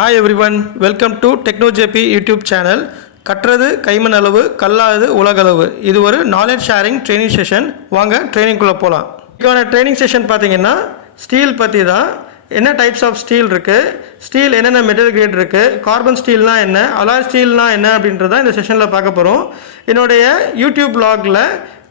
Hi everyone, welcome to TechnoJP YouTube channel. கற்றது கைமண் அளவு கல்லாதது உலகளவு. இது ஒரு நாலேஜ் ஷேரிங் ட்ரைனிங் செஷன். வாங்க ட்ரைனிங்குள்ளே போகலாம். இதுக்கான ட்ரைனிங் செஷன் பார்த்தீங்கன்னா ஸ்டீல் பற்றி தான். என்ன டைப்ஸ் ஆஃப் ஸ்டீல் இருக்குது, ஸ்டீல் என்னென்ன மெட்டீரியல் கிரேட் இருக்குது, கார்பன் ஸ்டீல்னால் என்ன, அலாய் ஸ்டீல்னால் என்ன அப்படின்றத இந்த செஷனில் பார்க்க போகிறோம். என்னுடைய யூடியூப் ப்ளாகில்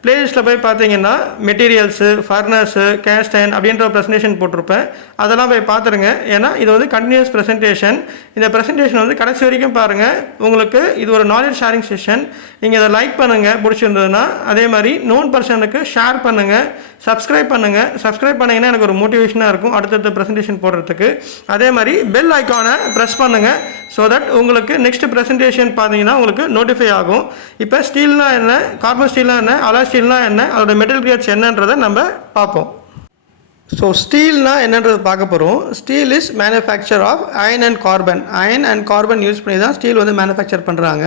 பிளேலிஸ்ட்டில் போய் பார்த்தீங்கன்னா மெட்டீரியல்ஸு, ஃபர்னஸு, கேஸ்டைன் அப்படின்ற ப்ரெசன்டேஷன் போட்டிருப்பேன். அதெல்லாம் போய் பார்த்துருங்க. ஏன்னா இது வந்து கண்டினியூஸ் ப்ரெசன்டேஷன். இந்த ப்ரெசன்டேஷன் வந்து கடைசி வரைக்கும் பாருங்கள். உங்களுக்கு இது ஒரு நாலேஜ் ஷேரிங் செஷன். நீங்கள் இதை லைக் பண்ணுங்கள் பிடிச்சிருந்ததுன்னா. அதே மாதிரி நோன் பர்சனுக்கு ஷேர் பண்ணுங்கள், சப்ஸ்கிரைப் பண்ணுங்கள். சப்ஸ்கிரைப் பண்ணிங்கன்னா எனக்கு ஒரு மோட்டிவேஷனாக இருக்கும் அடுத்தடுத்த ப்ரெசன்டேஷன் போடுறதுக்கு. அதே மாதிரி பெல் ஐக்கானை ப்ரெஸ் பண்ணுங்கள். ஸோ தட் உங்களுக்கு நெக்ஸ்ட் ப்ரெசன்டேஷன் பார்த்தீங்கன்னா உங்களுக்கு நோட்டிஃபை ஆகும். இப்போ ஸ்டீல்னால் என்ன, கார்பன் ஸ்டீல்னால் என்ன, அலாய் ஸ்டீல்னால் என்ன, அதோட மெட்டீரியல் கிரேட்ஸ் என்னன்றதை நம்ம பார்ப்போம். ஸோ ஸ்டீல்னால் என்னன்றது பார்க்க போகிறோம். Steel is manufacture of iron and carbon. Iron and carbon use பண்ணி தான் ஸ்டீல் வந்து மேனுஃபேக்சர் பண்ணுறாங்க.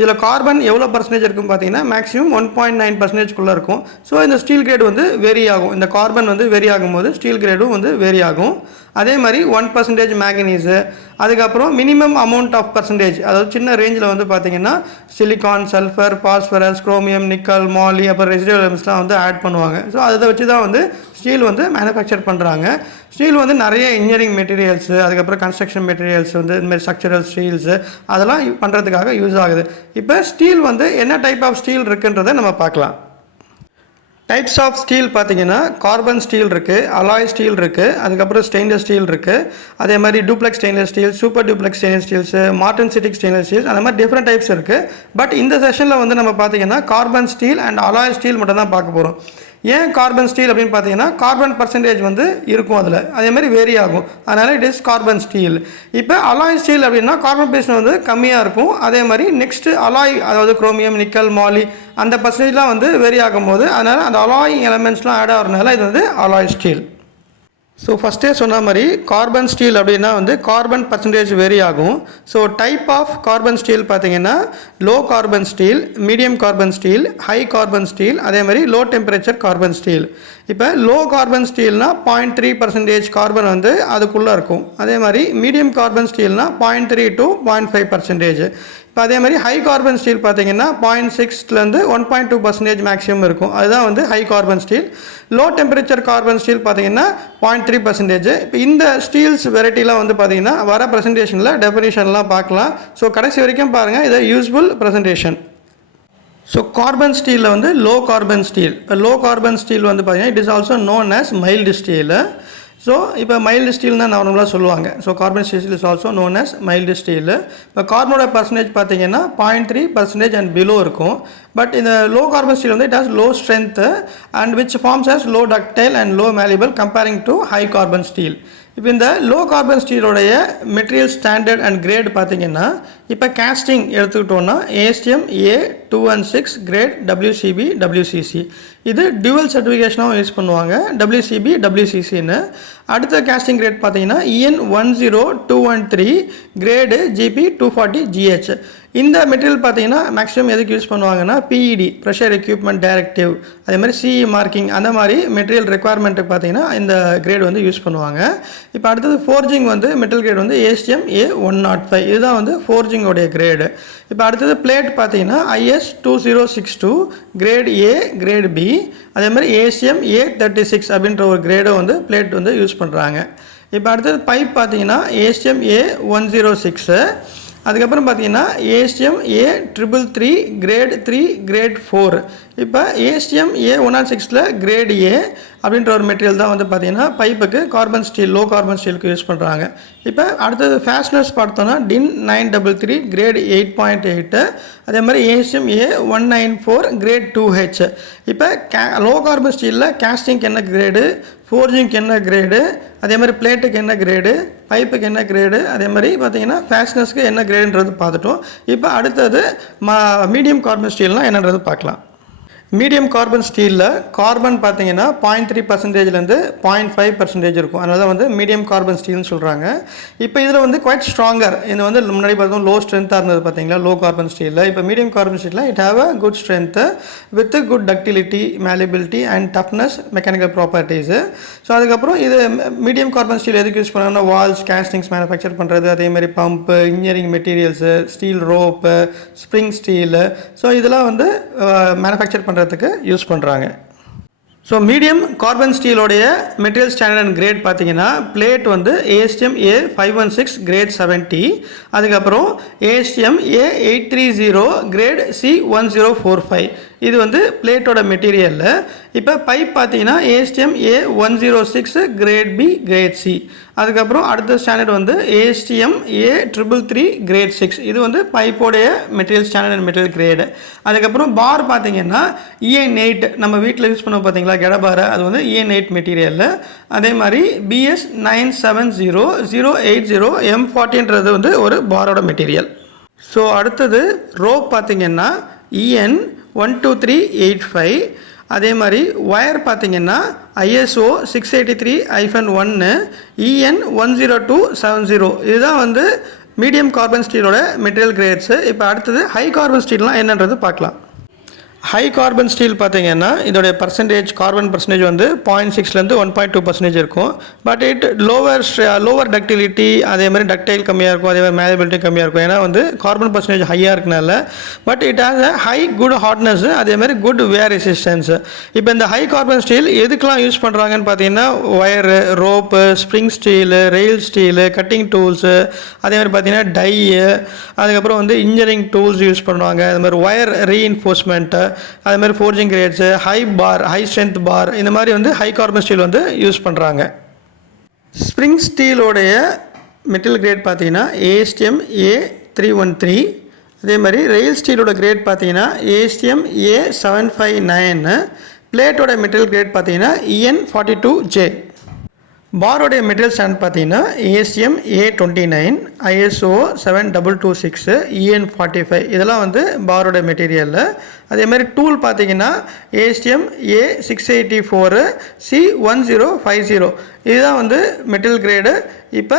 இதில் கார்பன் எவ்வளோ பர்சன்டேஜ் இருக்குன்னு பார்த்தீங்கன்னா மேக்ஸிமம் 1.9% இருக்கும். ஸோ இந்த ஸ்டீல் கிரேட் வந்து வேரி ஆகும். இந்த கார்பன் வந்து வேரி ஆகும்போது ஸ்டீல் கிரேடும் வந்து வேரி ஆகும். அதே மாதிரி 1% மேங்கனீஸு, அதுக்கப்புறம் மினிமம் அமௌண்ட் ஆஃப் பர்சன்டேஜ், அதாவது சின்ன ரேஞ்சில் வந்து பார்த்தீங்கன்னா silicon, sulphur, phosphorus, chromium, nickel, moly, அப்புறம் ரெசிடுவல் எலிமெண்ட்ஸ்லாம் வந்து ஆட் பண்ணுவாங்க. ஸோ அதை வச்சு தான் வந்து ஸ்டீல் வந்து மேனுஃபேக்சர் பண்ணுறாங்க. ஸ்டீல் வந்து நிறைய இன்ஜினியரிங் மெட்டீரியல்ஸு, அதுக்கப்புறம் கன்ஸ்ட்ரக்ஷன் மெட்டீரியல்ஸ் வந்து இந்தமாதிரி ஸ்ட்ரக்சரல் ஸ்டீல்ஸு அதெல்லாம் பண்ணுறதுக்காக யூஸ் ஆகுது. இப்போ ஸ்டீல் வந்து என்ன டைப் ஆஃப் ஸ்டீல் இருக்குன்றதை நம்ம பார்க்கலாம். டைப்ஸ் ஆஃப் ஸ்டீல் பார்த்தீங்கன்னா கார்பன் ஸ்டீல் இருக்குது, அலாய் ஸ்டீல் இருக்குது, அதுக்கப்புறம் ஸ்டெயின்லெஸ் ஸ்டீல் இருக்குது, அதே மாதிரி duplex stainless steel, super duplex stainless steels, martensitic stainless steels, அந்த மாதிரி டிஃப்ரெண்ட் டைப்ஸ் இருக்குது. பட் இந்த செஷனில் வந்து நம்ம பார்த்தீங்கன்னா carbon steel and alloy steel மட்டும் தான் பார்க்க போகிறோம். ஏன் கார்பன் ஸ்டீல் அப்படின்னு பார்த்தீங்கன்னா கார்பன் பர்சன்டேஜ் வந்து இருக்கும் அதில், அதேமாதிரி வேரி ஆகும். அதனால் இட் இஸ் கார்பன் ஸ்டீல். இப்போ அலாய் ஸ்டீல் அப்படின்னா கார்பன் பர்சன்டேஜ் வந்து கம்மியாக இருக்கும். அதே மாதிரி நெக்ஸ்ட்டு அலாய், அதாவது குரோமியம், நிக்கல், மாலி அந்த பர்சன்டேஜ்லாம் வந்து வேரி ஆகும்போது அதனால் அந்த அலாய் எலமெண்ட்ஸ்லாம் ஆட் ஆகிறதுனால இது வந்து அலாய் ஸ்டீல். ஸோ ஃபஸ்ட்டே சொன்ன மாதிரி கார்பன் ஸ்டீல் அப்படின்னா வந்து கார்பன் பர்சன்டேஜ் வேரி ஆகும். So type of carbon steel பார்த்தீங்கன்னா low carbon steel, medium carbon steel, high carbon steel, அதே மாதிரி லோ டெம்பரேச்சர் கார்பன் ஸ்டீல். இப்போ லோ கார்பன் ஸ்டீல்னால் 0.3% கார்பன் வந்து அதுக்குள்ளே இருக்கும். அதே மாதிரி மீடியம் கார்பன் ஸ்டீல்னால் 0.3 to 0.5%. இப்போ அதே மாதிரி ஹை கார்பன் ஸ்டீல் பார்த்தீங்கன்னா 0.6 1.2% மேக்ஸிமம் இருக்கும். அதுதான் வந்து high carbon steel. Low temperature carbon steel பார்த்தீங்கன்னா 0.3%. இப்போ இந்த ஸ்டீல்ஸ் வெரைட்டிலாம் வந்து பார்த்தீங்கன்னா வர ப்ரெசன்டேஷனில் டெஃபினிஷன்லாம் பார்க்கலாம். ஸோ கடைசி வரைக்கும் பாருங்கள், இது யூஸ்ஃபுல் ப்ரெசன்டேஷன். ஸோ கார்பன் ஸ்டீலில் வந்து லோ கார்பன் ஸ்டீல். இப்போ லோ கார்பன் ஸ்டீல் வந்து பார்த்தீங்கன்னா it is also known as mild steel. So இப்போ மைல்டு ஸ்டீல் தான் நார்மலாக சொல்லுவாங்க. So carbon steel is also known as mild steel. இப்போ கார்பனோட பர்சன்டேஜ் பார்த்தீங்கன்னா 0.3% அண்ட் பிலோ இருக்கும். பட் இந்த லோ கார்பன் ஸ்டீல் வந்து it has low strength and which forms as low ductile and low malleable comparing to high carbon steel. இப்போ இந்த low carbon ஸ்டீலோடைய material standard and grade பார்த்தீங்கன்னா இப்போ casting எடுத்துக்கிட்டோன்னா ASTM A216 grade WCB WCC. இது dual சர்டிஃபிகேஷனாகவும் use பண்ணுவாங்க, WCB WCCன்னு. அடுத்த கேஸ்டிங் கிரேட் பார்த்தீங்கன்னா EN 10213 கிரேடு GP240GH. இந்த மெட்டீரியல் பார்த்தீங்கன்னா மேக்ஸிமம் எதுக்கு யூஸ் பண்ணுவாங்கன்னா PED, ப்ரெஷர் எக்யூப்மெண்ட் டைரக்டிவ், அதே மாதிரி CE மார்க்கிங், அந்த மாதிரி மெட்டீரியல் ரெக்குவயர்மெண்ட்டுக்கு பார்த்தீங்கன்னா இந்த கிரேட் வந்து யூஸ் பண்ணுவாங்க. இப்போ அடுத்தது ஃபோர்ஜிங் வந்து மெட்டல் கிரேட் வந்து ASTM A105. இதுதான் வந்து ஃபோர்ஜிங்கோடைய கிரேடு. இப்போ அடுத்தது பிளேட் பார்த்தீங்கன்னா IS 2062 grade A, grade B, அதே மாதிரி ASTM A36 அப்படின்ற ஒரு கிரேடை வந்து பிளேட் வந்து யூஸ் பண்ணுறாங்க. இப்போ அடுத்தது பைப் பார்த்தீங்கன்னா ASTM A106. அதுக்கப்புறம் பார்த்தீங்கன்னா ASTM A333 கிரேட் 3 கிரேட் 4. இப்போ ASTM A106 கிரேட் A அப்படின்ற ஒரு மெட்டீரியல் தான் வந்து பார்த்தீங்கன்னா பைப்புக்கு கார்பன் ஸ்டீல், லோ கார்பன் ஸ்டீலுக்கு யூஸ் பண்ணுறாங்க. இப்போ அடுத்தது ஃபேஸ்னர்ஸ் பார்த்தோன்னா DIN 933 கிரேட் 8.8, அதே மாதிரி ASTM A194 கிரேட் 2H. இப்போ லோ கார்பன் ஸ்டீலில் கேஸ்டிங்க்கு என்ன கிரேடு, ஃபோர்ஜிங்க்கு என்ன கிரேடு, அதே மாதிரி பிளேட்டுக்கு என்ன கிரேடு, பைப்புக்கு என்ன கிரேடு, அதே மாதிரி பார்த்தீங்கன்னா ஃபேஸ்னர்ஸ்க்கு என்ன கிரேடுன்றது பார்த்துட்டோம். இப்போ அடுத்தது மீடியம் கார்பன் ஸ்டீல்னால் என்னன்றது பார்க்கலாம். மீடியம் கார்பன் ஸ்டீலில் கார்பன் பார்த்தீங்கன்னா 0.3%லேருந்து 0.5% இருக்கும். அதனால தான் வந்து மீடியம் கார்பன் ஸ்டீல்னு சொல்கிறாங்க. இப்போ இதில் வந்து குவைட் ஸ்ட்ராங்கர். இது வந்து முன்னாடி பார்த்தோம் லோ ஸ்ட்ரென்த்தாக இருந்தது பார்த்தீங்களா லோ கார்பன் ஸ்டீலில். இப்போ மீடியம் கார்பன் ஸ்டீலில் it have a good strength with good ductility, malleability and toughness, mechanical properties. So அதுக்கப்புறம் இது மீடியம் கார்பன் ஸ்டீல் எதுக்கு யூஸ் பண்ணோம்னா வால்ஸ், கேஸ்டிங்ஸ் மேனுஃபேக்சர் பண்ணுறது, அதேமாதிரி pump, engineering materials, steel rope, spring steel, so இதெல்லாம் வந்து manufacture பண்ணுறதுக்கு யூஸ் பண்ணுறாங்க. ஸோ மீடியம் கார்பன் ஸ்டீலோடைய மெட்டீரியல் ஸ்டாண்டர்ட் அண்ட் கிரேட் பார்த்தீங்கன்னா பிளேட் வந்து ASTM A516 கிரேட் 70, அதுக்கப்புறம் ASTM A830 கிரேட் C1045. இது வந்து பிளேட்டோட மெட்டீரியலில். இப்போ பைப் பார்த்தீங்கன்னா ASTM A106 grade B grade C. அதுக்கப்புறம் அடுத்த ஸ்டாண்டர்ட் வந்து ASTM A333 கிரேட் 6. இது வந்து பைப்போடைய material standard and material grade. அதுக்கப்புறம் பார் பார்த்தீங்கன்னா EN8 நம்ம வீட்டில் யூஸ் பண்ணுவோம் பார்த்தீங்களா கெடபார், அது வந்து EN8 மெட்டீரியலில். அதே மாதிரி BS 970-080 M40ன்றது வந்து ஒரு பாரோட மெட்டீரியல். ஸோ அடுத்தது ரோப் பார்த்தீங்கன்னா EN 12385. அதே மாதிரி ஒயர் பார்த்தீங்கன்னா ISO 683-1 EN 10270. இதுதான் வந்து மீடியம் கார்பன் ஸ்டீலோட மெட்டீரியல் கிரேட்ஸு. இப்போ அடுத்தது ஹை கார்பன் ஸ்டீல்லாம் என்னன்றது பார்க்கலாம். ஹை கார்பன் ஸ்டீல் பார்த்தீங்கன்னா இதோடைய பர்சன்டேஜ் கார்பன் பர்சன்டேஜ் வந்து 0.6லேருந்து 1.2% இருக்கும். பட் இட் லோவர் டக்டிலிட்டி, அதே மாதிரி டக்டைல் கம்மியாக இருக்கும், அதே மாதிரி மேலபிலிட்டி கம்மியாக இருக்கும். ஏன்னா வந்து கார்பன் பர்சன்டேஜ் ஹையாக இருக்கனால. But it has a high good hardness, அதே மாதிரி குட் வேர் ரெசிஸ்டன்ஸ். இப்போ இந்த ஹை கார்பன் ஸ்டீல் எதுக்கெலாம் யூஸ் பண்ணுறாங்கன்னு பார்த்தீங்கன்னா wire, rope, spring steel, rail steel, cutting tools, அதே மாதிரி பார்த்தீங்கன்னா டையு, அதுக்கப்புறம் வந்து இன்ஜினியரிங் டூல்ஸ் யூஸ் பண்ணுவாங்க. அது மாதிரி ஒயர் ரீஇன்ஃபோர்ஸ்மெண்ட்டு, அதே மாதிரி ஃபோர்ஜிங் கிரேட்ஸு, ஹை பார், ஹை ஸ்ட்ரென்த் பார், இந்த மாதிரி வந்து ஹை கார்பன் ஸ்டீல் வந்து யூஸ் பண்ணுறாங்க. ஸ்ப்ரிங் ஸ்டீலோடைய மெட்டீரியல் கிரேட் பார்த்தீங்கன்னா ASTM A313. அதே மாதிரி ரெயில் ஸ்டீலோட கிரேட் பார்த்தீங்கன்னா ASTM A759. பிளேட்டோட மெட்டீரியல் கிரேட் பார்த்தீங்கன்னா EN42J. பாரோடைய மெட்டீரியல் ஸ்டாண்ட் பார்த்தீங்கன்னா ASTM A29, ISO 7226, EN45. இதெல்லாம் வந்து பாரோட மெட்டீரியலில். அதே மாதிரி டூல் பார்த்தீங்கன்னா ASTM A684 C1050. இதுதான் வந்து மெட்டீரியல் கிரேடு. இப்போ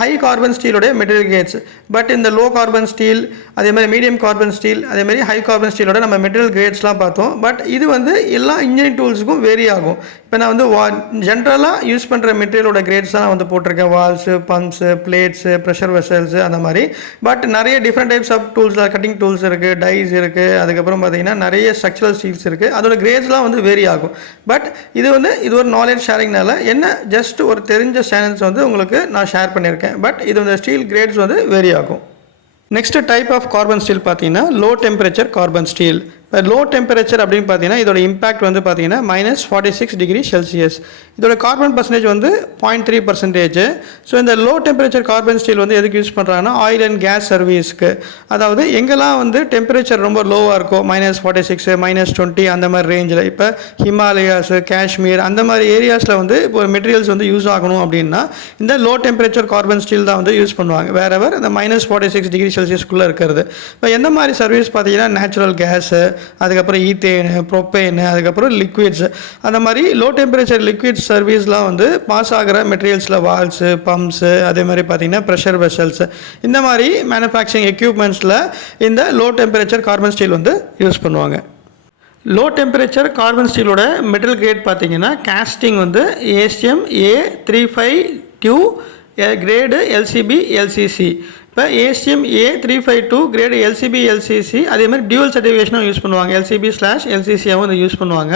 ஹை கார்பன் ஸ்டீலோடைய மெட்டீரியல் கிரேட்ஸ். பட் இந்த லோ கார்பன் ஸ்டீல், அதே மாதிரி மீடியம் கார்பன் ஸ்டீல், அதே மாதிரி ஹை கார்பன் ஸ்டீலோட நம்ம மெட்டீரியல் கிரேட்ஸ்லாம் பார்த்தோம். பட் இது வந்து எல்லா இன்ஜினியரிங் டூல்ஸுக்கும் வேரி ஆகும். இப்போ நான் வந்து ஜென்ரலாக யூஸ் பண்ணுற மெட்டீரியலோட கிரேட்ஸ் தான் நான் வந்து போட்டிருக்கேன். Valves, pumps, plates, pressure vessels, அந்த மாதிரி. பட் நிறைய டிஃப்ரெண்ட் டைப்ஸ் ஆஃப் டூல்ஸில் கட்டிங் டூல்ஸ் இருக்குது, டைஸ் இருக்குது, அதுக்கப்புறம் பார்த்தீங்கன்னா நிறைய ஸ்ட்ரக்சரல் ஸ்டீல்ஸ் இருக்குது. அதோட கிரேட்ஸ்லாம் வந்து வேரி ஆகும். பட் இது ஒரு நாலேஜ் ஷேரிங்னால என்ன ஜஸ்ட் ஒரு தெரிஞ்ச சேனல்ஸ் வந்து உங்களுக்கு நான் ஷேர் பண்ணியிருக்கேன். பட் இது வந்து ஸ்டீல் கிரேட்ஸ் வந்து வேரி ஆகும். Next type of carbon steel பார்த்தீங்கன்னா லோ டெம்பரேச்சர் கார்பன் ஸ்டீல். இப்போ லோ டெம்பரேச்சர் அப்படின்னு பார்த்தீங்கன்னா இதோட இம்பாக்ட் வந்து பார்த்தீங்கன்னா -46 டிகிரி செல்சியஸ். இதோட கார்பன் பர்சன்டேஜ் வந்து 0.3%. ஸோ இந்த லோ டெம்பரேச்சர் கார்பன் ஸ்டீல் வந்து எதுக்கு யூஸ் பண்ணுறாங்கன்னா ஆயில் அண்ட் கேஸ் சர்வீஸ்க்கு. அதாவது எங்கெல்லாம் வந்து டெம்பரேச்சர் ரொம்ப லோவாக இருக்கும், -46, -20 அந்த மாதிரி ரேஞ்சில், இப்போ ஹிமாலயாஸு, காஷ்மீர் அந்த மாதிரி ஏரியாஸில் வந்து இப்போ மெட்டீரியல்ஸ் வந்து யூஸ் ஆகணும் அப்படின்னா இந்த லோ டெம்பரேச்சர் கார்பன் ஸ்டீல் தான் வந்து யூஸ் பண்ணுவாங்க. வேறவர் இந்த -46 டிகிரி செல்சியஸ்க்குள்ளே இருக்கிறது. இப்போ எந்த மாதிரி சர்வீஸ் பார்த்தீங்கன்னா நேச்சுரல் கேஸு, அதுக்கப்புறம் ஈத்தேனு, ப்ரொப்பேனு, அதுக்கப்புறம் லிக்விட்ஸ், அந்த மாதிரி லோ டெம்பரேச்சர் லிக்விட்ஸ் சர்வீஸ்லாம் வந்து பாஸ் ஆகிற மெட்டீரியல்ஸில் வால்ஸு, பம்ப்ஸு, அதே மாதிரி பார்த்திங்கன்னா ப்ரெஷர் வெசல்ஸு, இந்த மாதிரி மேனுஃபேக்சரிங் எக்யூப்மெண்ட்ஸில் இந்த லோ டெம்பரேச்சர் கார்பன் ஸ்டீல் வந்து யூஸ் பண்ணுவாங்க. லோ டெம்பரேச்சர் கார்பன் ஸ்டீலோட மெட்டல் கிரேட் பார்த்திங்கன்னா காஸ்டிங் வந்து ASTM A352 grade LCB LCC. இப்போ ASTM A352 grade LCB LCC அதே மாதிரி டியூவல் சர்டிஃபிகேஷனும் யூஸ் பண்ணுவாங்க. LCB/LCCயாகவும் வந்து யூஸ் பண்ணுவாங்க.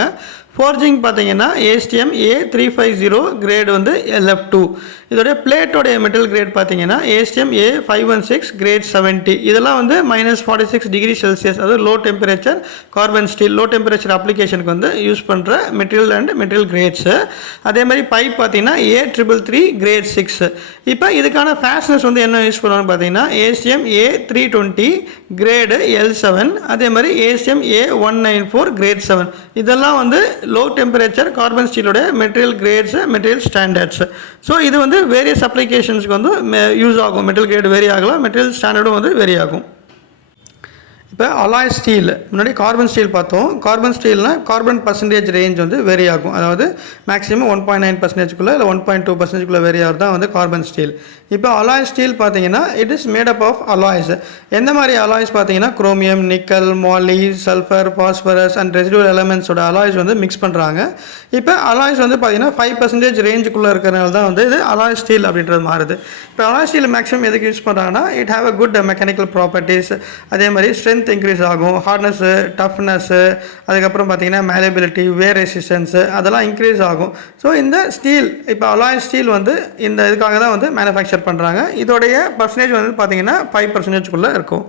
ஃபோர்ஜிங் பார்த்தீங்கன்னா ASTM A350 கிரேடு வந்து LF2. இதோடைய பிளேட்டோடைய மெட்டல் கிரேட் பார்த்தீங்கன்னா ASTM A516 கிரேட் 70. இதெல்லாம் வந்து -46 டிகிரி செல்சியஸ், அதாவது low temperature carbon steel, low temperature அப்ளிகேஷனுக்கு வந்து யூஸ் பண்ணுற மெட்டீரியல் அண்ட் மெட்டீரியல் கிரேட்ஸு. அதே மாதிரி பைப் பார்த்தீங்கன்னா A333 கிரேட் 6. இப்போ இதுக்கான ஃபேஸ்னஸ் வந்து என்ன யூஸ் பண்ணுவாங்கன்னு பார்த்தீங்கன்னா ASTM A320 கிரேடு L7, அதே மாதிரி ASTM A194 கிரேட் 7. இதெல்லாம் வந்து லோ டெம்பரேச்சர் கார்பன் ஸ்டீலோட material grades, material standards. So இது வந்து வேரியஸ் அப்ளிகேஷன்ஸ்க்கு வந்து யூஸ் ஆகும். மெட்டீரியல் கிரேட் வேரி ஆகலாம், மெட்டீரியல் ஸ்டாண்டர்டும் வந்து வேரி ஆகும். இப்போ அலாய் ஸ்டீல் முன்னாடி கார்பன் ஸ்டீல் பார்த்தோம். கார்பன் ஸ்டீல்னால் கார்பன் பர்சன்டேஜ் ரேஞ்ச் வந்து வேரி ஆகும். அதாவது மேக்ஸிமம் 1.9%, இல்லை 1.2% வேரி ஆகிறது தான் வந்து கார்பன் ஸ்டீல். இப்போ அலாய் ஸ்டீல் பார்த்தீங்கன்னா it is made up of alloys. எந்த மாதிரி அலாய்ஸ் பார்த்தீங்கன்னா chromium, nickel, moly, sulphur, phosphorus and residual எலமெண்ட்ஸோட அலாய்ஸ் வந்து மிக்ஸ் பண்ணுறாங்க. இப்போ அலாய்ஸ் வந்து பார்த்தீங்கன்னா 5% ரேஞ்சுக்குள்ளே இருக்கிறனால தான் வந்து இது அலாய் ஸ்டீல் அப்படின்றது மாறுது. இப்போ அலாய் ஸ்டீல் மேக்ஸிமம் எதுக்கு யூஸ் பண்ணுறாங்கன்னா it have a good mechanical properties, அதே மாதிரி ஸ்ட்ரென்த் இன்க்ரீஸ் ஆகும், ஹார்ட்னஸ்ஸு, டஃப்னஸ்ஸு, அதுக்கப்புறம் பார்த்தீங்கன்னா மேலபிலிட்டி, வேர் ரெசிஸ்டன்ஸு அதெல்லாம் இன்க்ரீஸ் ஆகும். ஸோ இந்த ஸ்டீல் இப்போ அலாய் ஸ்டீல் வந்து இந்த இதுக்காக தான் வந்து மேனுஃபேக்சர் பண்ணுறாங்க. இதோடைய பர்சன்டேஜ் வந்து பார்த்தீங்கன்னா 5%குள்ளே இருக்கும்.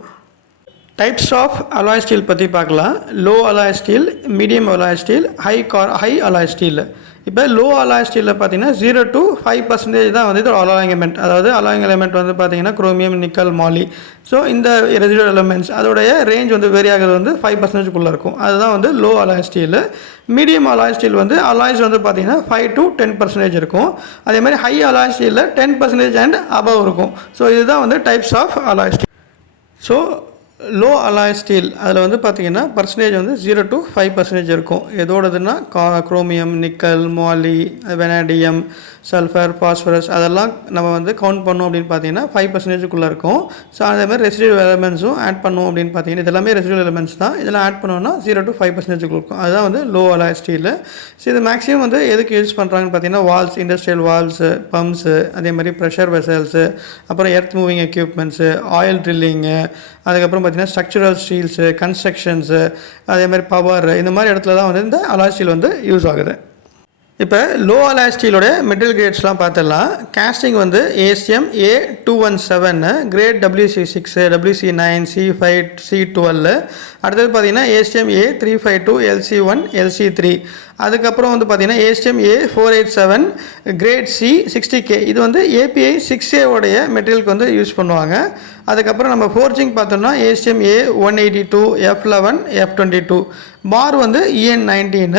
டைப்ஸ் ஆஃப் அலாய் ஸ்டீல் பற்றி பார்க்கலாம். Low alloy steel, medium alloy steel, high alloy steel. இப்போ லோ அலாய் ஸ்டீலில் பார்த்தீங்கன்னா 0 to 5% தான் வந்து இதோட அலாயிங் எலிமெண்ட். அதாவது அலாயிங் எலிமெண்ட் வந்து பார்த்தீங்கன்னா குரோமியம், நிக்கல், மாலி. ஸோ இந்த ரெசிடுவல் எலிமெண்ட்ஸ் அதோடைய ரேஞ்ச் வந்து வேரி ஆகிறது வந்து 5%குள்ளே இருக்கும். அதுதான் வந்து low alloy steel. Medium alloy steel வந்து அலாய்ஸ் வந்து பார்த்தீங்கன்னா 5 to 10% இருக்கும். அதே மாதிரி ஹை அலாய் ஸ்டீலில் 10% அண்ட் அபவ் இருக்கும். ஸோ இதுதான் வந்து types of alloy steel. So low alloy steel அதில் வந்து பார்த்திங்கன்னா பர்சன்டேஜ் வந்து 0 to 5% இருக்கும். எதோடதுன்னா chromium, nickel, moly, vanadium, sulphur, phosphorus அதெல்லாம் நம்ம வந்து கவுண்ட் பண்ணோம் அப்படின்னு பார்த்தீங்கன்னா 5%குள்ளே இருக்கும். ஸோ அதேமாதிரி ரெசிடுவல் எலிமெண்ட்ஸும் ஆட் பண்ணோம் அப்படின்னு பார்த்தீங்கன்னா இதெல்லாமே ரெசிடுவல் எலிமெண்ட்ஸ் தான். இதெல்லாம் ஆட் பண்ணோன்னா 0 to 5%குள்ளே இருக்கும். அதுதான் வந்து லோ அலாய் ஸ்டீல். ஸோ இது மேக்ஸிமம் வந்து எதுக்கு யூஸ் பண்ணுறாங்கன்னு பார்த்தீங்கன்னா வால்ஸ், இண்டஸ்ட்ரியல் வால்ஸு, பம்ப்ஸு, அதே மாதிரி ப்ரெஷர் வெசல்ஸு, அப்புறம் earth moving equipments, oil drilling, அதுக்கப்புறம் பார்த்தீங்கன்னா ஸ்ட்ரக்சரல் ஸ்டீல்ஸு, கன்ஸ்ட்ரக்ஷன்ஸு, அதே மாதிரி பவர், இந்த மாதிரி இடத்துல தான் வந்து இந்த அலாய் ஸ்டீல் வந்து யூஸ் ஆகுது. இப்போ லோ அலாய் ஸ்டீலோட மெட்டீரியல் கிரேட்ஸ்லாம் பார்த்துடலாம். கேஸ்டிங் வந்து ASTM A217, great WC6, WC9, C5, C12. அடுத்தது பார்த்தீங்கன்னா ASTM A352, LC1, LC3. அதுக்கப்புறம் வந்து பார்த்தீங்கன்னா ASTM A487, great C 60K. இது வந்து API 6A உடைய மெட்டீரியலுக்கு வந்து யூஸ் பண்ணுவாங்க. அதுக்கப்புறம் நம்ம ஃபோர்ஜிங் பார்த்தோம்னா ASTM A182, F11, F22. பார் வந்து EN19.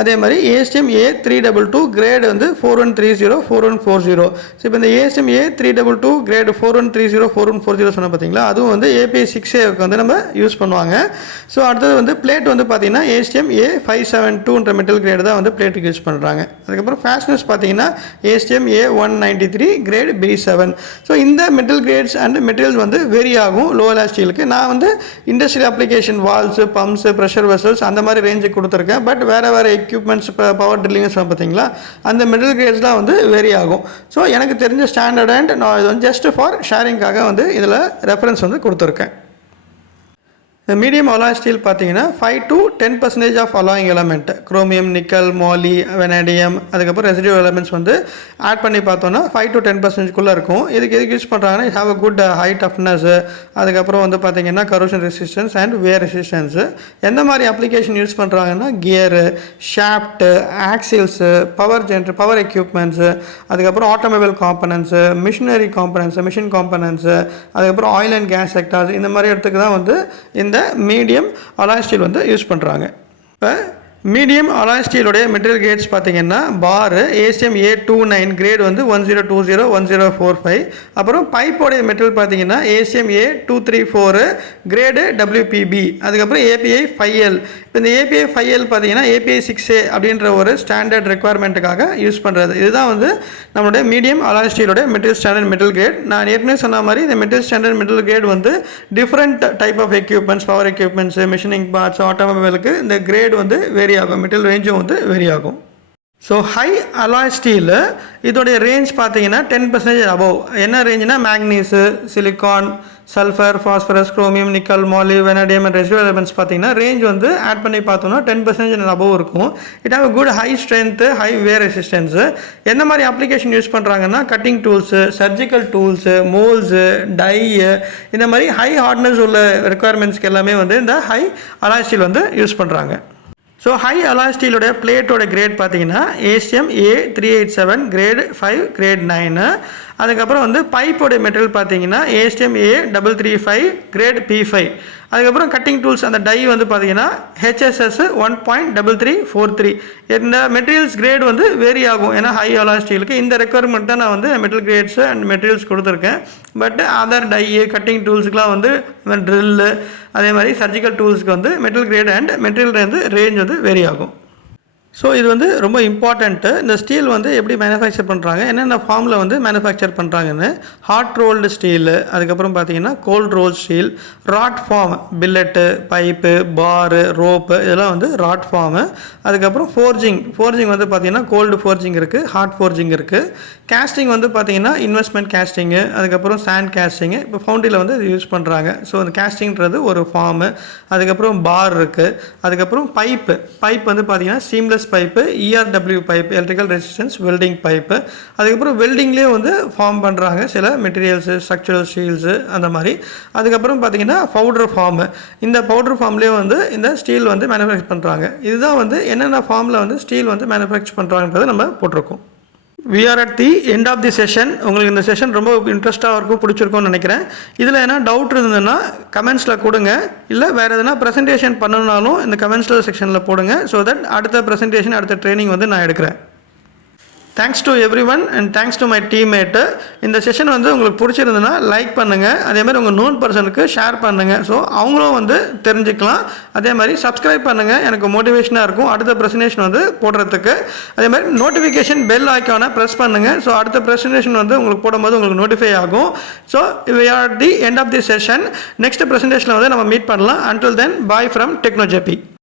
அதே மாதிரி ASTM A322, கிரேடு வந்து 4130, 4140. ஸோ இப்போ இந்த ASTM A322, கிரேடு 4130, 4140 சொன்ன பார்த்தீங்களா, அதுவும் வந்து API 6Aக்கு வந்து நம்ம யூஸ் பண்ணுவாங்க. ஸோ அடுத்தது வந்து பிளேட் வந்து பார்த்தீங்கன்னா ASTM A572ன்ற மெட்டல் கிரேடு தான் வந்து பிளேட்டுக்கு யூஸ் பண்ணுறாங்க. அதுக்கப்புறம் ஃபேஸ்னஸ் பார்த்தீங்கன்னா ASTM A193, grade B7. So இந்த மெட்டல் கிரேட்ஸ் அண்ட் மெட்டீரியல் வந்து வேரி ஆகும் லோ அலாய் ஸ்டீலுக்கு. நான் வந்து industrial application valves, pumps, pressure vessels அந்த மாதிரி ரேஞ்சுக்கு கொடுத்துருக்கேன். பட் வேறு எக்யூப்மெண்ட்ஸ் இப்போ பவர் ட்ரில்லிங்னு சொல்ல பார்த்தீங்களா, அந்த மெட்டல் கிரேட்ஸ்லாம் வந்து வேரி ஆகும். ஸோ எனக்கு தெரிஞ்ச ஸ்டாண்டர்ட் அண்ட் நான் இது வந்து ஜஸ்ட் ஃபார் ஷேரிங்காக வந்து இதில் ரெஃபரன்ஸ் வந்து கொடுத்துருக்கேன். மீடியம் அலாய் ஸ்டீல் பார்த்தீங்கன்னா 5 to 10% of alloying element, chromium, nickel, moly, vanadium, அதுக்கப்புறம் ரெசிடுவல் எலமெண்ட்ஸ் வந்து ஆட் பண்ணி பார்த்தோன்னா 5 to 10%குள்ளே இருக்கும். எதுக்கு யூஸ் பண்ணுறாங்கன்னா have a good high toughness, அதுக்கப்புறம் வந்து பார்த்தீங்கன்னா corrosion resistance and wear resistance. எந்த மாதிரி அப்ளிகேஷன் யூஸ் பண்ணுறாங்கன்னா gear, shaft, axles, power equipments, அதுக்கப்புறம் automobile components, machinery components, machine components, அதுக்கப்புறம் ஆயில் அண்ட் கேஸ் செக்டார்ஸ், இந்த மாதிரி இடத்துக்கு தான் வந்து இந்த மீடியம் அலாய் ஸ்டீல் வந்து யூஸ் பண்ணுறாங்க. இப்போ மீடியம் அலாய் ஸ்டீலோடைய மெட்டீரியல் கிரேட்ஸ் பார்த்தீங்கன்னா பார் ASTM A29, கிரேட் வந்து 1020, 1045. அப்புறம் பைப்போடைய மெட்டீரியல் பார்த்தீங்கன்னா ASTM A234, கிரேடு WPB. அதுக்கப்புறம் API 5L. இப்போ இந்த API 5L பார்த்தீங்கன்னா API 6A அப்படின்ற ஒரு ஸ்டாண்டர்ட் ரெக்குவயர்மெண்ட்டுக்காக யூஸ் பண்ணுறது. இதுதான் வந்து நம்மளுடைய மீடியம் அலாய் ஸ்டீலோடைய மெட்டீரியல் ஸ்டாண்டர்ட் மெட்டீரியல் கிரேட். நான் ஏற்கனவே சொன்ன மாதிரி இந்த மெட்டீரியல் ஸ்டாண்டர்ட் மெட்டீரியல் கிரேட் வந்து different type of equipments, power equipments, machining parts, ஆட்டோமொபைலுக்கு இந்த கிரேட் வந்து வேரி ஆகும், மெட்டீரியல் ரேஞ்சும் வந்து வேரி ஆகும். ஸோ ஹை அலாய் ஸ்டீலு இதோடைய ரேஞ்ச் பார்த்தீங்கன்னா 10% அபவ். என்ன ரேஞ்சுனா manganese, silicon, sulphur, phosphorus, chromium, nickel, moly, vanadium and residual elements பார்த்தீங்கன்னா ரேஞ்ச் வந்து ஆட் பண்ணி பார்த்தோம்னா 10% அபவ் இருக்கும். It have good high strength, high wear resistance. எந்த மாதிரி அப்ளிகேஷன் யூஸ் பண்ணுறாங்கன்னா cutting tools, surgical tools, moulds, die, இந்த மாதிரி ஹை ஹார்ட்னஸ் உள்ள ரெக்குவயர்மெண்ட்ஸ்க்கு எல்லாமே வந்து இந்த ஹை அலாய் ஸ்டீல் வந்து யூஸ் பண்ணுறாங்க. ஸோ ஹை அலாய் ஸ்டீலோட பிளேட்டோட கிரேட் பார்த்தீங்கன்னா ASTM A387, கிரேட் 5, கிரேட் 9. அதுக்கப்புறம் வந்து பைப்போடைய மெட்டீரியல் பார்த்தீங்கன்னா ASTM A335, கிரேட் P5. அதுக்கப்புறம் கட்டிங் டூல்ஸ் அந்த டை வந்து பார்த்தீங்கன்னா HSS 1.3343. இந்த மெட்டீரியல்ஸ் கிரேட் வந்து வேரி ஆகும், ஏன்னா ஹை அலாய் ஸ்டீலுக்கு இந்த ரெக்குவயர்மெண்ட் தான் நான் வந்து மெட்டல் கிரேட்ஸு அண்ட் மெட்டீரியல்ஸ் கொடுத்துருக்கேன். பட் அதர் டை கட்டிங் டூல்ஸுக்குலாம் வந்து ட்ரில்லு அதே மாதிரி சர்ஜிக்கல் டூல்ஸ்க்கு வந்து மெட்டல் கிரேட் அண்ட் மெட்டீரியல் வந்து ரேஞ்ச் வந்து வேரி ஆகும். ஸோ இது வந்து ரொம்ப இம்பார்ட்டண்ட்டு. இந்த ஸ்டீல் வந்து எப்படி மேனுஃபேக்சர் பண்ணுறாங்க, என்னென்ன ஃபார்மில் வந்து மேனுஃபேக்சர் பண்ணுறாங்கன்னு. ஹாட் ரோல்டு ஸ்டீலு, அதுக்கப்புறம் பார்த்தீங்கன்னா cold roll steel, rod form, billet, pipe, bar, rope, இதெல்லாம் வந்து ராட் ஃபார்மு. அதுக்கப்புறம் ஃபோர்ஜிங் வந்து பார்த்தீங்கன்னா கோல்டு ஃபோர்ஜிங் இருக்குது, ஹாட் ஃபோர்ஜிங் இருக்குது. கேஸ்டிங் வந்து பார்த்தீங்கன்னா இன்வெஸ்ட்மெண்ட் கேஸ்டிங்கு, அதுக்கப்புறம் சாண்ட் கேஸ்டிங்கு. இப்போ ஃபவுண்டரியில் வந்து இது யூஸ் பண்ணுறாங்க. ஸோ அந்த கேஸ்டிங்கிறது ஒரு ஃபார்மு. அதுக்கப்புறம் பார் இருக்குது. அதுக்கப்புறம் பைப்பு வந்து பார்த்தீங்கன்னா seamless pipe, ERW pipe, electrical resistance welding pipe. அதுக்கப்புறம் வெல்டிங்லேயே வந்து ஃபார்ம் பண்ணுறாங்க சில மெட்டீரியல்ஸு, ஸ்ட்ரக்சரல் ஸ்டீல்ஸு அந்த மாதிரி. அதுக்கப்புறம் பார்த்தீங்கன்னா பவுடர் ஃபார்மு, இந்த பவுடர் ஃபார்ம்லேயே வந்து இந்த ஸ்டீல் வந்து மேனுஃபேக்சர் பண்ணுறாங்க. இதுதான் வந்து என்னென்ன ஃபார்மில் வந்து ஸ்டீல் வந்து மேனுஃபேக்சர் பண்ணுறாங்கன்றதை நம்ம போட்டிருக்கோம். We are at the end of the session. உங்களுக்கு இந்த செஷன் ரொம்ப இன்ட்ரெஸ்ட்டாக இருக்கும், பிடிச்சிருக்கும்னு நினைக்கிறேன். இதில் என்ன டவுட் இருந்ததுன்னா கமெண்ட்ஸில் கொடுங்க, இல்லை வேறு எதனா ப்ரெசன்டேஷன் பண்ணணுனாலும் இந்த கமெண்ட்ஸில் செக்ஷனில் போடுங்க. ஸோ தட் அடுத்த ப்ரெசன்டேஷன் அடுத்த ட்ரைனிங் வந்து நான் எடுக்கிறேன். Thanks to every one and thanks to my teammate. இந்த செஷன் வந்து உங்களுக்கு பிடிச்சிருந்ததுன்னா லைக் பண்ணுங்கள், அதேமாதிரி உங்கள் நோன் பர்சனுக்கு ஷேர் பண்ணுங்கள். ஸோ அவங்களும் வந்து தெரிஞ்சுக்கலாம். அதே மாதிரி சப்ஸ்கிரைப் பண்ணுங்கள், எனக்கு மோட்டிவேஷனாக இருக்கும் அடுத்த ப்ரெசன்டேஷன் வந்து போடுறதுக்கு. அதே மாதிரி நோட்டிஃபிகேஷன் பெல் ஐக்கானை ப்ரெஸ் பண்ணுங்கள். ஸோ அடுத்த ப்ரெசன்டேஷன் வந்து உங்களுக்கு போடும்போது உங்களுக்கு நோட்டிஃபை ஆகும். So we are at the end of the session. Next ப்ரெசன்டேஷனில் வந்து நம்ம மீட் பண்ணலாம். until then bye from TechnoJP.